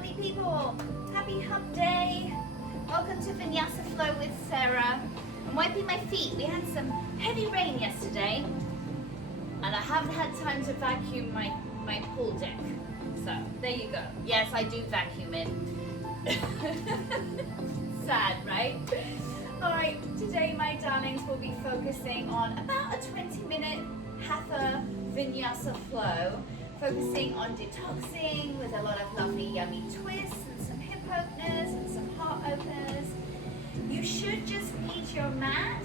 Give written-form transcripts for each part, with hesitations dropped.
lovely people. Happy Hump Day. Welcome to Vinyasa Flow with Sarah. I'm wiping my feet. We had some heavy rain yesterday and I haven't had time to vacuum my pool deck. So there you go. Yes, I do vacuum it. Sad, right? Alright, today my darlings will be focusing on about a 20-minute Hatha Vinyasa flow, focusing on detoxing with a lot of lovely yummy twists and some hip openers and some heart openers. You should just need your mat.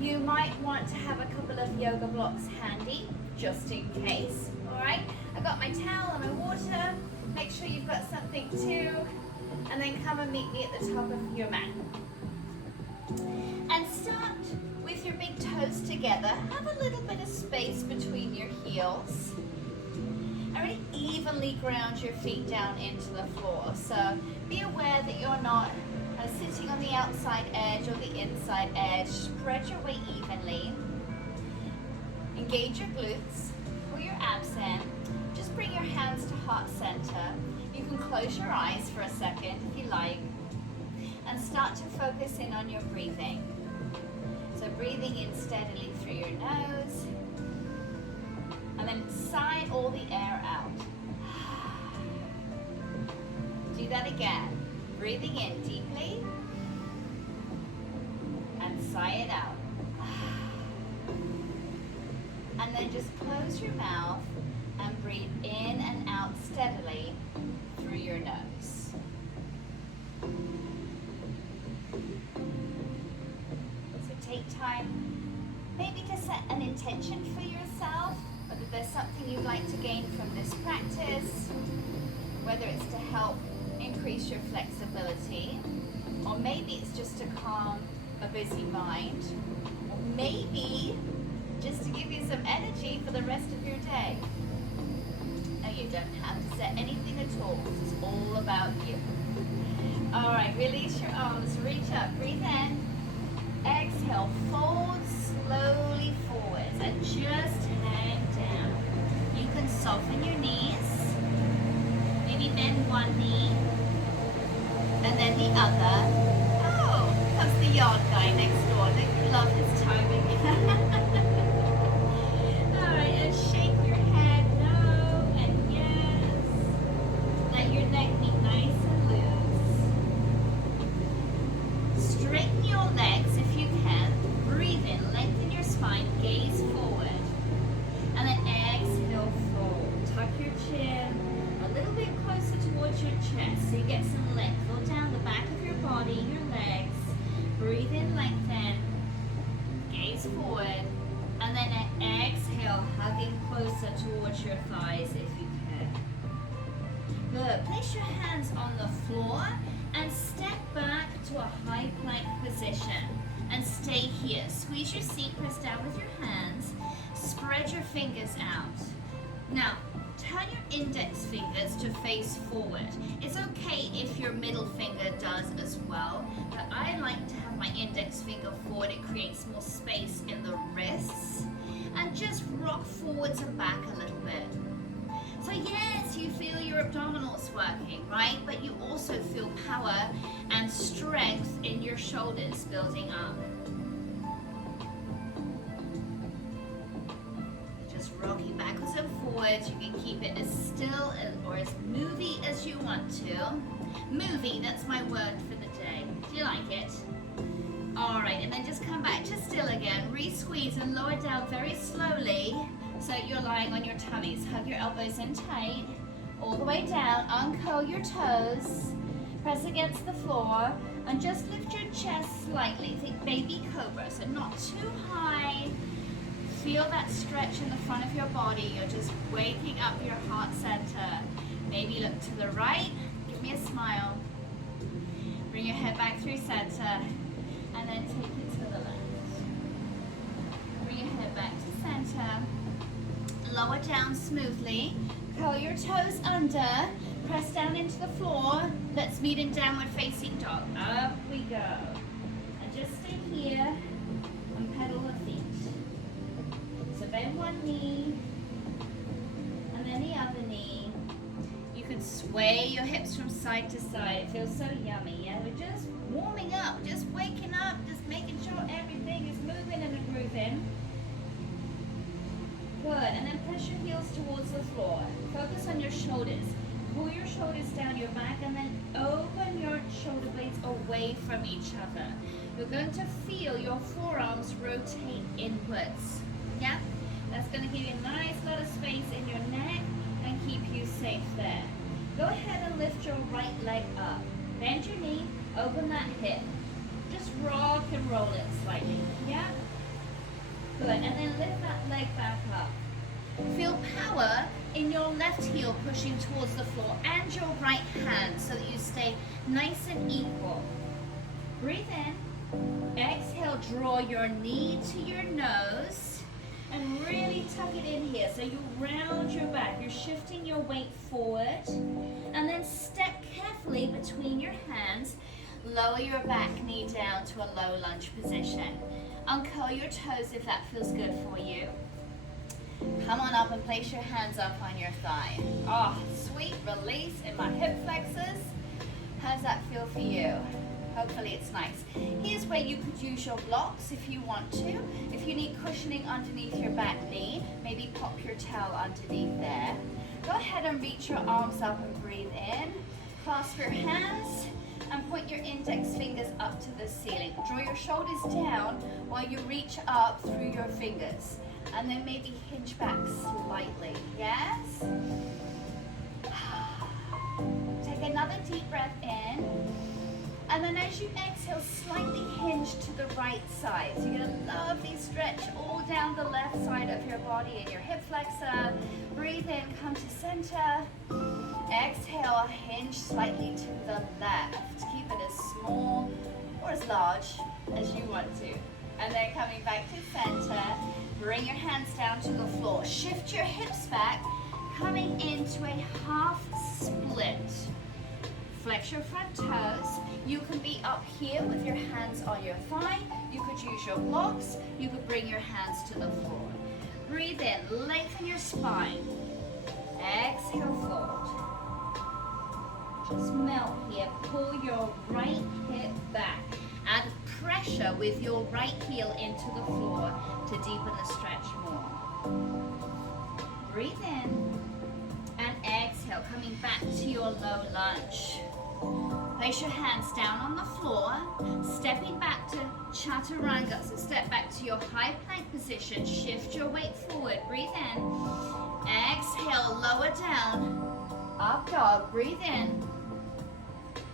You might want to have a couple of yoga blocks handy, just in case. Alright, I got my towel and my water. Make sure you've got something too. And then come and meet me at the top of your mat. And start with your big toes together. Have a little bit of space between your heels. And really evenly ground your feet down into the floor. So be aware that you're not sitting on the outside edge or the inside edge. Spread your weight evenly. Engage your glutes, pull your abs in. Just bring your hands to heart center. You can close your eyes for a second if you like. And start to focus in on your breathing. So breathing in steadily through your nose. And then sigh all the air out. Do that again. Breathing in deeply. And sigh it out. And then just close your mouth and breathe in and out steadily through your nose. So take time maybe to set an intention for yourself, whether there's something you'd like to gain from this practice, whether it's to help increase your flexibility, or maybe it's just to calm a busy mind, or maybe just to give you some energy for the rest of your day. No, you don't have to set anything at all. This is all about you. All right, release your arms, reach up, breathe in. Exhale, fold slowly forwards and just hang down. You can soften your knees. Maybe bend one knee and then the other. Oh, comes the yard guy next door. They love his timing. All right, and shake your head no and yes. Let your neck be nice and loose. Straighten your legs if you can. Breathe in, lengthen your spine, gaze forward. And then exhale, fold. Tuck your chin a little bit closer towards your chest so you get some length. Go down the back of your body, your legs. Breathe in, lengthen. Gaze forward. And then exhale, hugging closer towards your thighs if you can. Good. Place your hands on the floor and step back to a high plank position. And stay here. Squeeze your seat, press down with your hands. Spread your fingers out. Now, turn your index fingers to face forward. It's okay if your middle finger does as well, but I like to have my index finger forward. It creates more space in the wrists. And just rock forwards and back a little bit. So yes, you feel your abdominals working, right? But you also feel power and strength in your shoulders building up. Just rocking backwards and forwards. You can keep it as still or as movie as you want to. Movie, that's my word for the day. Do you like it? All right, and then just come back to still again. Re-squeeze and lower down very slowly so you're lying on your tummies. Hug your elbows in tight. All the way down, uncurl your toes. Press against the floor and just lift your chest slightly. Think baby cobra, so not too high. Feel that stretch in the front of your body. You're just waking up your heart center. Maybe look to the right. Give me a smile. Bring your head back through center. And then take it to the left. Bring your head back to center. Lower down smoothly. Curl your toes under. Press down into the floor. Let's meet in downward facing dog. Up we go. And just stay here and pedal the feet. So bend one knee and then the other knee. You can Sway your hips from side to side. It feels so yummy. Yeah, we're just warming up, just waking up, just making sure everything is moving and grooving. Good. And then press your heels towards the floor. Focus on your shoulders. Pull your shoulders down your back and then open your shoulder blades away from each other. You're going to feel your forearms rotate inwards. Yeah? That's going to give you a nice lot of space in your neck and keep you safe there. Go ahead and lift your right leg up. Bend your knee, open that hip. Just rock and roll it slightly. Yeah? Good. And then lift that leg back up. Feel power in your left heel pushing towards the floor and your right hand so that you stay nice and equal. Breathe in. Exhale, draw your knee to your nose and really tuck it in here. So you round your back. You're shifting your weight forward and then step carefully between your hands. Lower your back knee down to a low lunge position. Uncurl your toes if that feels good for you. Come on up and place your hands up on your thigh. Oh, sweet release in my hip flexors. How's that feel for you? Hopefully it's nice. Here's where you could use your blocks if you want to. If you need cushioning underneath your back knee, maybe pop your towel underneath there. Go ahead and reach your arms up and breathe in. Clasp your hands and point your index fingers up to the ceiling. Draw your shoulders down while you reach up through your fingers. And then maybe hinge back slightly. Yes? Take another deep breath in. And then as you exhale, slightly hinge to the right side. So you're going to lovely stretch all down the left side of your body and your hip flexor. Breathe in, come to center. Exhale, hinge slightly to the left. Keep it as small or as large as you want to. And then coming back to center. Bring your hands down to the floor. Shift your hips back, coming into a half split. Flex your front toes. You can be up here with your hands on your thigh. You could use your blocks. You could bring your hands to the floor. Breathe in, lengthen your spine. Exhale, fold. Just melt here. Pull your right hip back. Add pressure with your right heel into the floor to deepen the stretch more. Breathe in and exhale, coming back to your low lunge. Place your hands down on the floor, stepping back to chaturanga. So step back to your high plank position, shift your weight forward, breathe in. Exhale, lower down, up dog, breathe in.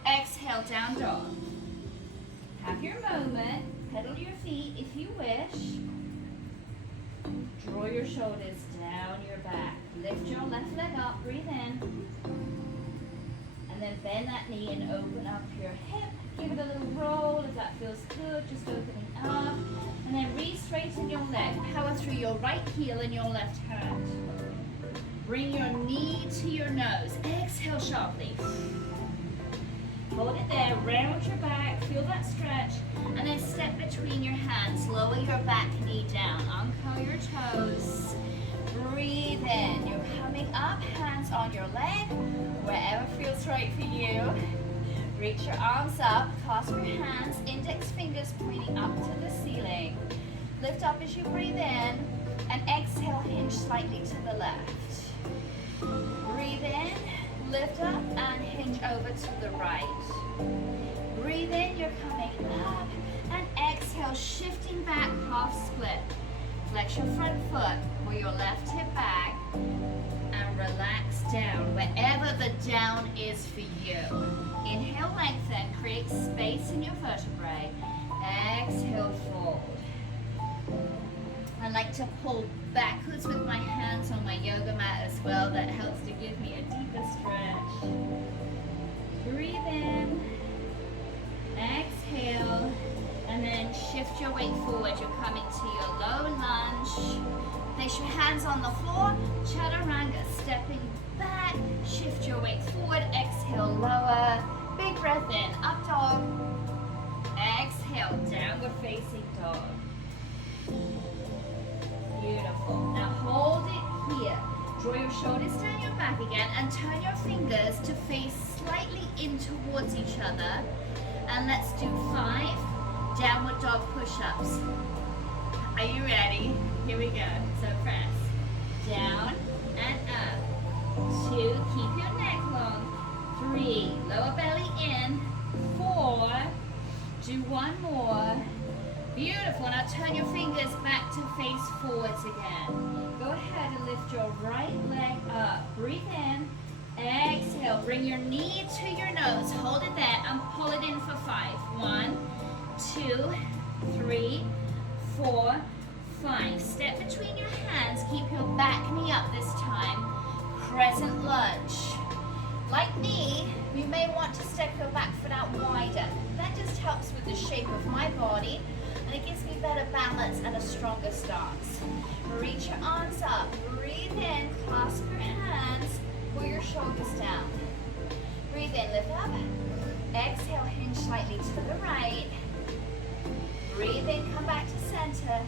Exhale, down dog. Have your moment, pedal your feet if you wish. Draw your shoulders down your back. Lift your left leg up, breathe in. And then bend that knee and open up your hip. Give it a little roll if that feels good, just opening up. And then re-straighten your leg. Power through your right heel and your left hand. Bring your knee to your nose. Exhale sharply. Hold it there, round your back, feel that stretch, and then step between your hands, lower your back knee down, uncurl your toes, breathe in, you're coming up, hands on your leg, wherever feels right for you. Reach your arms up, clasp your hands, index fingers pointing up to the ceiling. Lift up as you breathe in, and exhale, hinge slightly to the left. Breathe in. Lift up and hinge over to the right. Breathe in, you're coming up. And exhale, shifting back, half split. Flex your front foot or your left hip back. And relax down, wherever the down is for you. Inhale, lengthen, create space in your vertebrae. Exhale, fold. I like to pull backwards with my hands on my yoga mat as well. That helps to give me a deeper stretch. Breathe in, exhale, and then shift your weight forward. You're coming to your low lunge. Place your hands on the floor, chaturanga, stepping back, shift your weight forward, exhale, lower. Big breath in, up dog. Exhale, downward facing dog. Beautiful. Now hold it here. Draw your shoulders down your back again and turn your fingers to face slightly in towards each other. And let's do 5 downward dog push-ups. Are you ready? Here we go. So press down and up. 2, keep your neck long. 3, lower belly in. 4, do 1 more. Beautiful. Now turn your fingers back to face forwards again. Go ahead and lift your right leg up. Breathe in. Exhale. Bring your knee to your nose. Hold it there and pull it in for 5. 1, 2, 3, 4, 5. Step between your hands. Keep your back knee up this time. Crescent lunge. Like me, you may want to step your back foot out wider. That just helps with the shape of my body, and it gives me better balance and a stronger stance. Reach your arms up. Breathe in. Clasp your hands. Pull your shoulders down. Breathe in. Lift up. Exhale. Hinge slightly to the right. Breathe in. Come back to center.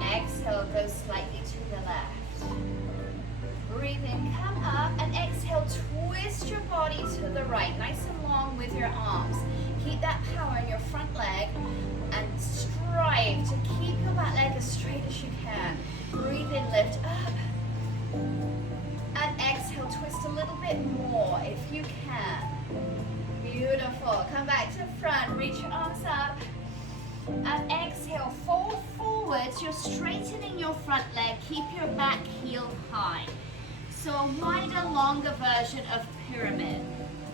Exhale. Go slightly to the left. Breathe in. Come up. And exhale. Twist your body to the right. Nice and long with your arms. Keep that power in your front leg. And strive to keep your back leg as straight as you can. Breathe in, lift up. And exhale, twist a little bit more if you can. Beautiful. Come back to front, reach your arms up. And exhale, fold forwards. You're straightening your front leg. Keep your back heel high. So a wider, longer version of pyramid.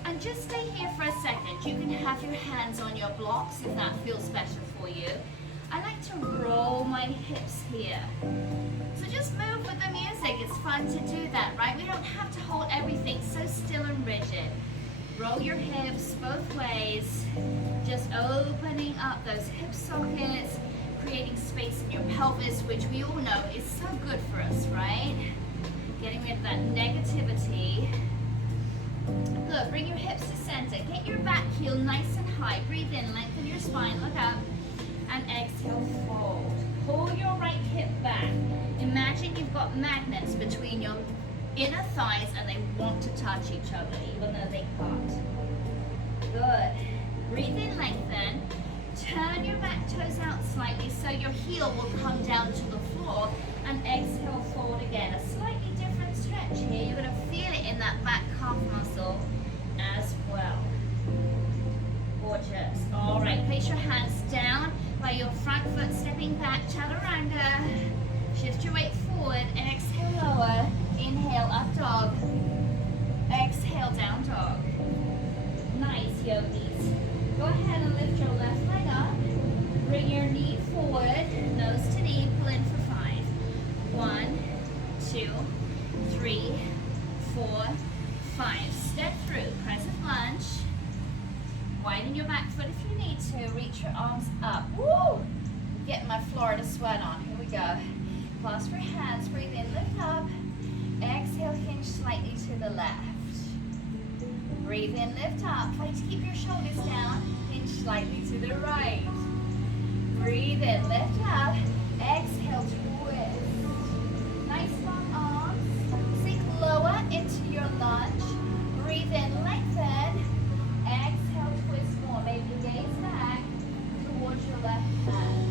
And just stay here for a second. You can have your hands on your blocks if that feels better for you. I like to roll my hips here. So just move with the music. It's fun to do that, right? We don't have to hold everything so still and rigid. Roll your hips both ways. Just opening up those hip sockets, creating space in your pelvis, which we all know is so good for us, right? Getting rid of that negativity. Look, bring your hips to center. Get your back heel nice and high. Breathe in, lengthen your spine, look up. And exhale, fold. Pull your right hip back. Imagine you've got magnets between your inner thighs and they want to touch each other, even though they can't. Good. Breathe in, lengthen. Turn your back toes out slightly so your heel will come down to the floor. And exhale, fold again. A slightly different stretch here. You're going to feel it in that back calf muscle as well. Gorgeous. All right, place your hands down by your front foot, stepping back, chaturanga. Shift your weight forward, exhale, lower. Inhale, up dog. Exhale, down dog. Nice, yogis. Go ahead and lift your left leg up. Bring your knee forward, nose to knee, pull in for 5. 1, 2, 3, 4, 5. Step through, crescent lunge. Widen your back foot if you need to. Reach your arms up. Woo! Get my Florida sweat on. Here we go. Clasp your hands. Breathe in, lift up. Exhale, hinge slightly to the left. Breathe in, lift up. Try to keep your shoulders down. Hinge slightly to the right. Breathe in, lift up. Exhale, twist. Nice long arms. Sink lower into your lunge. Breathe in, lengthen. Exhale, twist more. Maybe gaze back towards your left hand.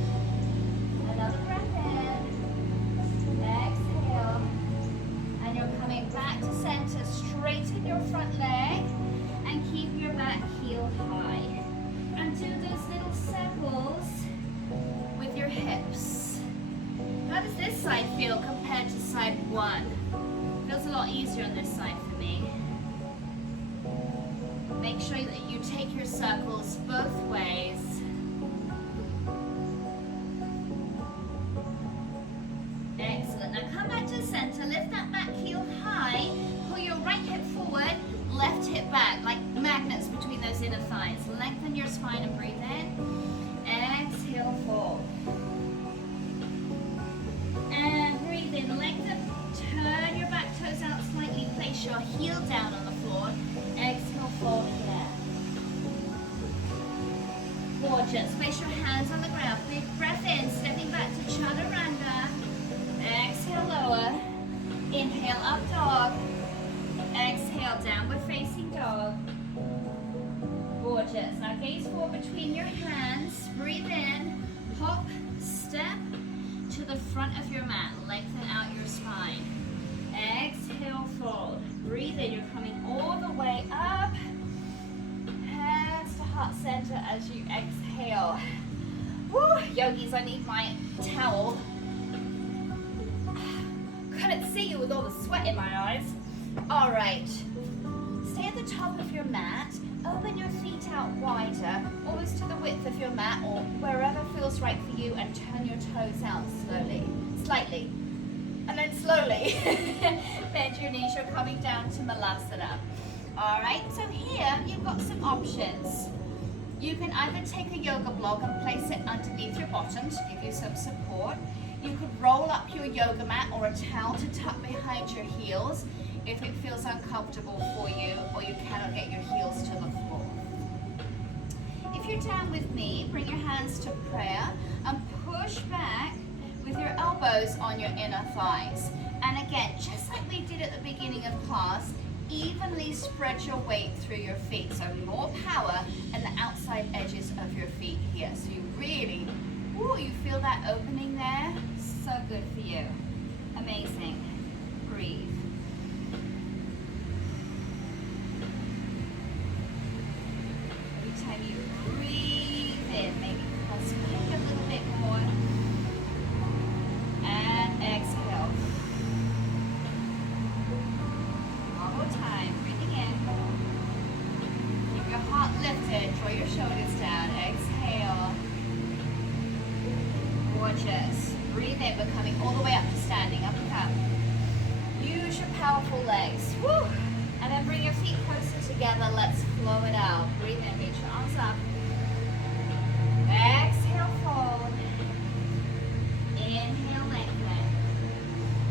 Another breath in. Exhale. And you're coming back to center. Straighten your front leg and keep your back heel high. And do those little circles with your hips. How does this side feel compared to side 1? Feels a lot easier on this side for me. Make sure that you take your circles both ways. Excellent. Now come back to center. Lift that back heel high. Pull your right hip forward, left hip back, like magnets between those inner thighs. Lengthen your spine and breathe in. Exhale, fold. And breathe in, lengthen. Turn your back toes out slightly. Place your heel down on the floor. Exhale, fold again. Gorgeous. Place your hands on the ground. Big breath in, stepping back to chaturanga. Exhale, lower. Inhale, up up dog. Exhale, downward facing dog. Gorgeous. Now gaze forward between your hands. Breathe in. Hop, step to the front of your mat. Lengthen out your spine. Exhale, fold. Breathe in. You're coming all the way up. Hands to heart center as you exhale. Woo, yogis, I need my towel. Couldn't see you with all the sweat in my eyes. All right. Stay at the top of your mat. Open your feet out wider, almost to the width of your mat or wherever feels right for you, and turn your toes out slowly, slightly, and then slowly. Bend your knees, you're coming down to Malasana. All right, so here you've got some options. You can either take a yoga block and place it underneath your bottom to give you some support. You could roll up your yoga mat or a towel to tuck behind your heels if it feels uncomfortable for you or you cannot get your heels to the floor. If you're down with me, bring your hands to prayer and push back with your elbows on your inner thighs. And again, just like we did at the beginning of class, evenly spread your weight through your feet. So more power in the outside edges of your feet here. So you really, you feel that opening there? So good for you. Amazing. Breathe. Every time you breathe in, maybe press maybe a little bit more. And exhale. One more time. Breathing in. Keep your heart lifted. Draw your shoulders down. Exhale. Gorgeous. Breathe in, we're coming all the way up to standing, up and up. Use your powerful legs. Woo! And then bring your feet closer together. Let's flow it out. Breathe in, reach your arms up. Exhale, fold. Inhale, lengthen.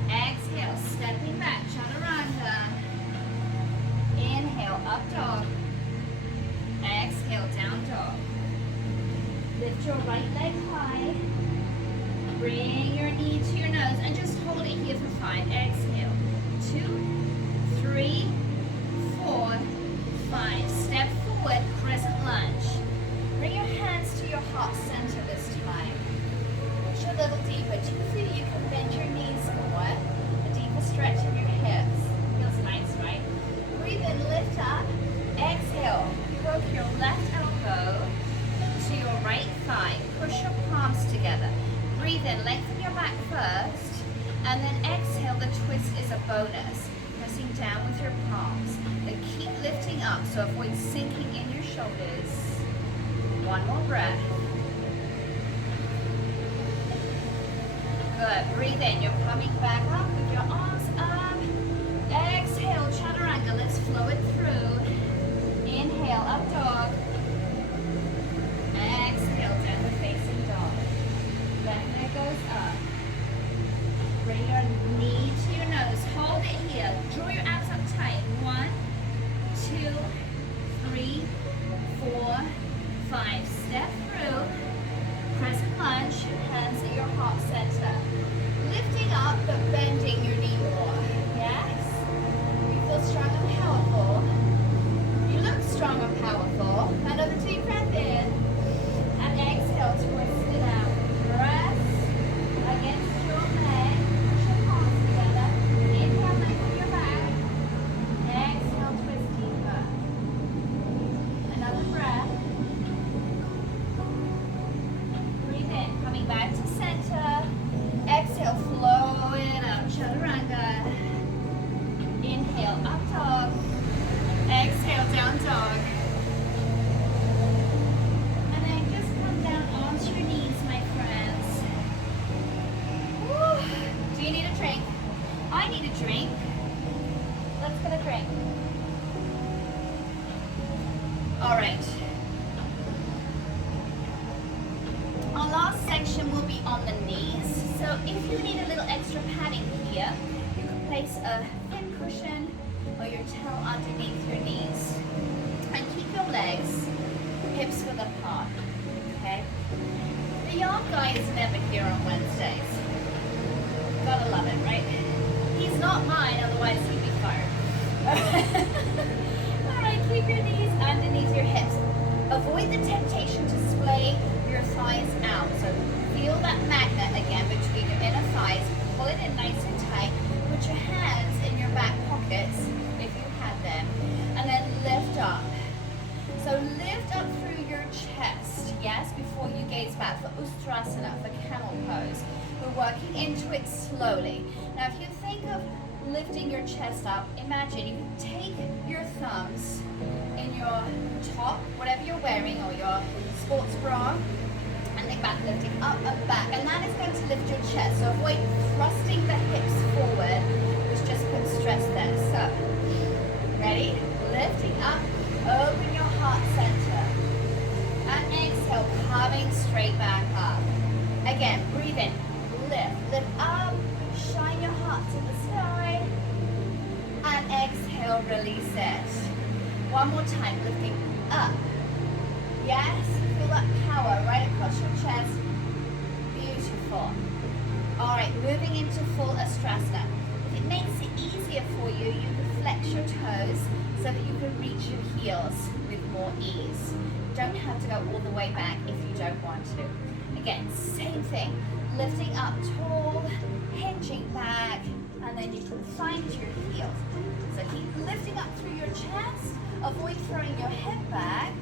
Exhale, stepping back, chaturanga. Inhale, up dog. Exhale, down dog. Lift your right leg high. Bring your knee to your nose and just hold it here for 5. Exhale. 2, 3, 4, 5. Step forward, crescent lunge. Bring your hands to your heart center this time. Push a little deeper. Do you feel you can bend your knees more? A deeper stretch in your hips. Feels nice, right? Breathe in, lift up. Exhale. Hook your left elbow to your right thigh. Push your palms together. Breathe in, lengthen your back first, and then exhale, the twist is a bonus. Pressing down with your palms. Then keep lifting up, so avoid sinking in your shoulders. One more breath. Good, breathe in, you're coming back up with your arms up. Exhale, chaturanga, let's flow it through. Inhale, up dog. Exhale, downward facing dog. Left leg goes up. Bring your knee to your nose. Hold it here. Draw your abs up tight. 1, 2, 3, 4, 5. Step through. Crescent lunge. Hands at your heart center. Lifting up but bending your knee more. Yes? You feel strong and powerful. You look strong and powerful. Another deep breath in. And exhale, twist it out. Press against your leg. Push your palms together. Inhale, lengthen your back. Exhale, twist deeper. Another breath. Breathe in, coming back to center. Exhale, flow it up. Chaturanga. Inhale, up dog. Exhale, down dog. I need a drink. Let's get a drink. All right. Our last section will be on the knees. So if you need a little extra padding here, you can place a thin cushion or your towel underneath your knees. And keep your legs hips width apart. Okay? The yarn guy is never here on Wednesdays. Gotta love it, right? He's It's not mine, otherwise he'd be fired. Alright, keep your knees underneath your hips. Avoid the temptation to splay your thighs out. So feel that magnet again between your inner thighs. Pull it in nice and tight. Put your hands in your back pockets if you had them. And then lift up. So lift up through your chest, yes, before you gaze back for Uttanasana, for camel pose. We're working into it slowly. Now if you think of lifting your chest up, imagine you can take your thumbs in your top, whatever you're wearing, or your sports bra, and think about lifting up and back, and that is going to lift your chest. So avoid thrusting the hips forward, which just puts stress there. So, ready? Lifting up, open your heart center, and exhale, coming straight back up. Again, breathe in, lift up, shine your heart to the sky, and exhale, release it. One more time, lifting up. Yes, feel that power right across your chest. Beautiful. All right, moving into full Ustrasana. If it makes it easier for you, you can flex your toes so that you can reach your heels with more ease. You don't have to go all the way back if you don't want to. Again, same thing. Lifting up tall, hinging back, and then you can find your heels. So keep lifting up through your chest. Avoid throwing your head back.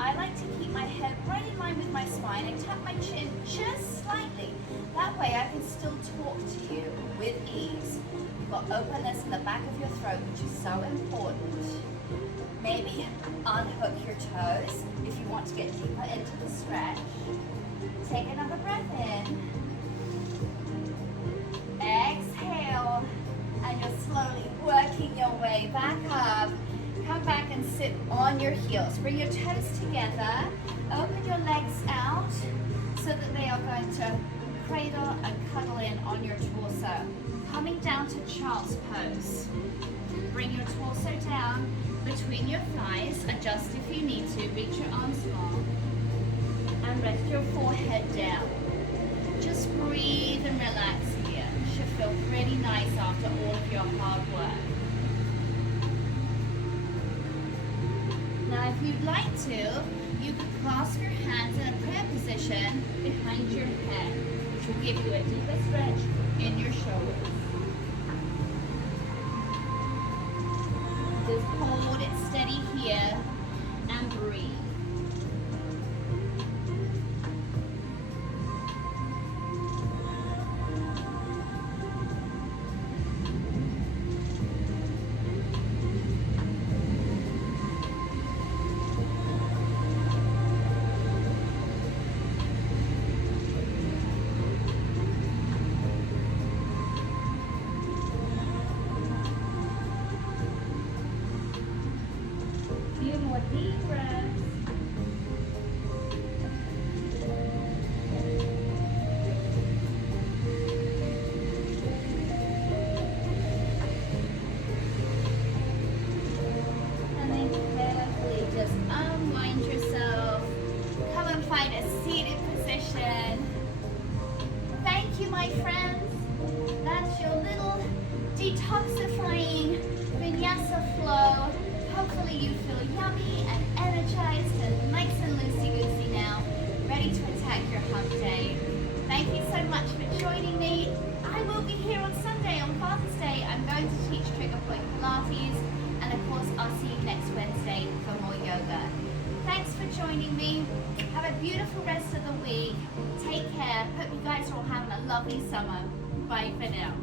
I like to keep my head right in line with my spine and tap my chin just slightly. That way I can still talk to you with ease. You've got openness in the back of your throat, which is so important. Maybe unhook your toes if you want to get deeper into the stretch. Take another breath in. Exhale. And you're slowly working your way back up. Come back and sit on your heels. Bring your toes together. Open your legs out so that they are going to cradle and cuddle in on your torso. Coming down to child's pose. Bring your torso down between your thighs. Adjust if you need to. Reach your arms long. And rest your forehead down. Just breathe and relax here. It should feel pretty nice after all of your hard work. Now, if you'd like to, you could clasp your hands in a prayer position behind your head, which will give you a deeper stretch in your shoulders. Just hold it steady here and breathe. Deep breaths. And then carefully just unwind yourself. Come and find a seated position. Thank you, my friends. That's your little detoxifying vinyasa flow. Hopefully you feel yummy and energized and nice and loosey-goosey now, ready to attack your hump day. Thank you so much for joining me. I will be here on Sunday, on Father's Day. I'm going to teach Trigger Point Pilates, and of course I'll see you next Wednesday for more yoga. Thanks for joining me. Have a beautiful rest of the week. Take care. Hope you guys are all having a lovely summer. Bye for now.